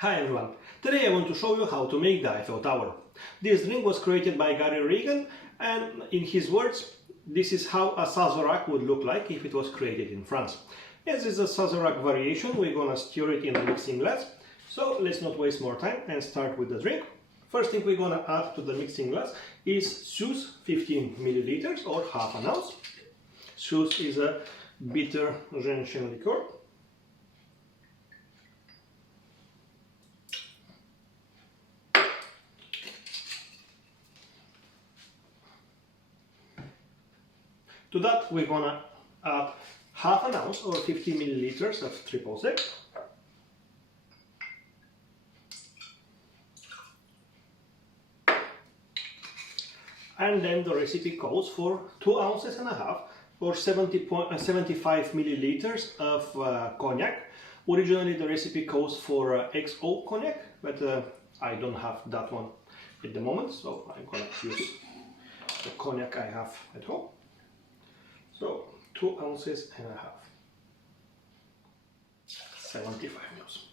Hi everyone, today I want to show you how to make the Eiffel Tower. This drink was created by Gary Regan, and in his words, this is how a Sazerac would look like if it was created in France. As is a Sazerac variation, we're gonna stir it in a mixing glass. So let's not waste more time and start with the drink. First thing we're gonna add to the mixing glass is Suze 15 milliliters or half an ounce. Suze is a bitter gentian liqueur. To that we're gonna add half an ounce or 50 milliliters of Tripple Sec. And then the recipe calls for 2 ounces and a half or 75 milliliters of cognac. Originally the recipe calls for XO cognac, but I don't have that one at the moment, so I'm gonna use the cognac I have at home. So 2 ounces and a half, 75 mils.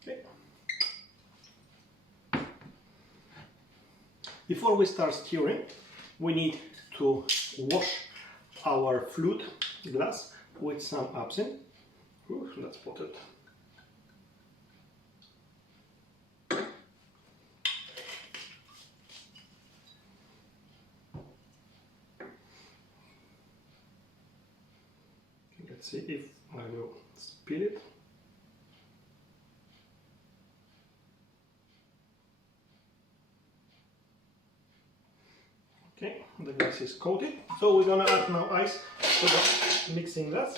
Okay. Before we start stirring, we need to wash our flute glass with some absinthe. Ooh, let's put it. Let's see if I will spill it. Okay, the glass is coated. So we're gonna add now ice to the mixing glass.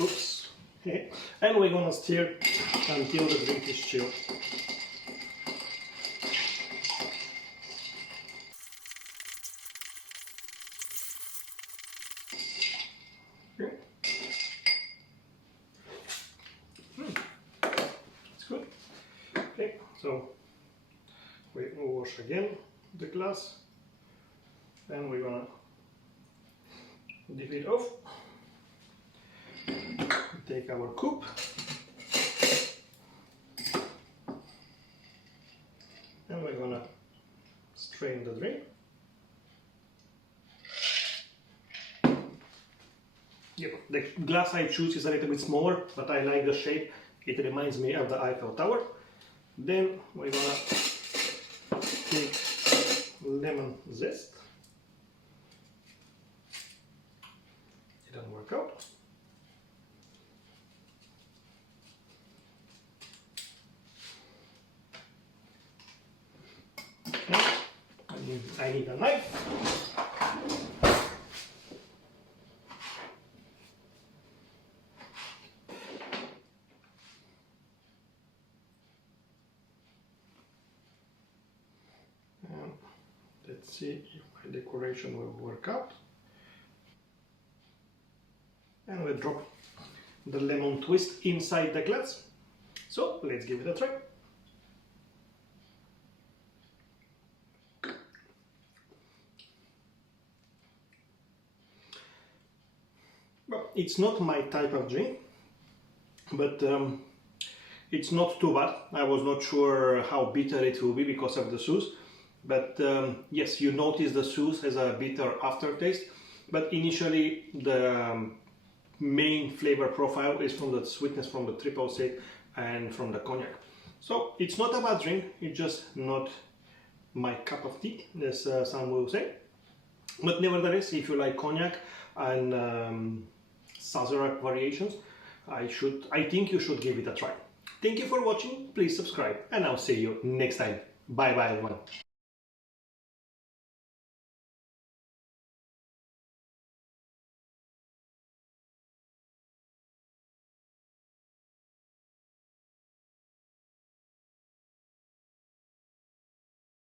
Oops. Okay. And we're gonna stir until the drink is chilled. Okay. It's good. Okay, so we wash again the glass and we're gonna dip it off. Take our cup and we're gonna strain the drink. Yeah, the glass I choose is a little bit smaller, but I like the shape. It reminds me of the Eiffel Tower. Then we're gonna take lemon zest. It didn't work out. I need a knife. And let's see if my decoration will work out. And we'll drop the lemon twist inside the glass. So let's give it a try. Well, it's not my type of drink, but it's not too bad. I was not sure how bitter it will be because of the Suze, but yes, you notice the Suze has a bitter aftertaste, but initially the main flavor profile is from the sweetness from the Triple Sec and from the cognac. So it's not a bad drink, it's just not my cup of tea, as some will say. But nevertheless, if you like cognac and Sazerac variations, I think you should give it a try. Thank you for watching, please subscribe, and I'll see you next time. Bye bye everyone.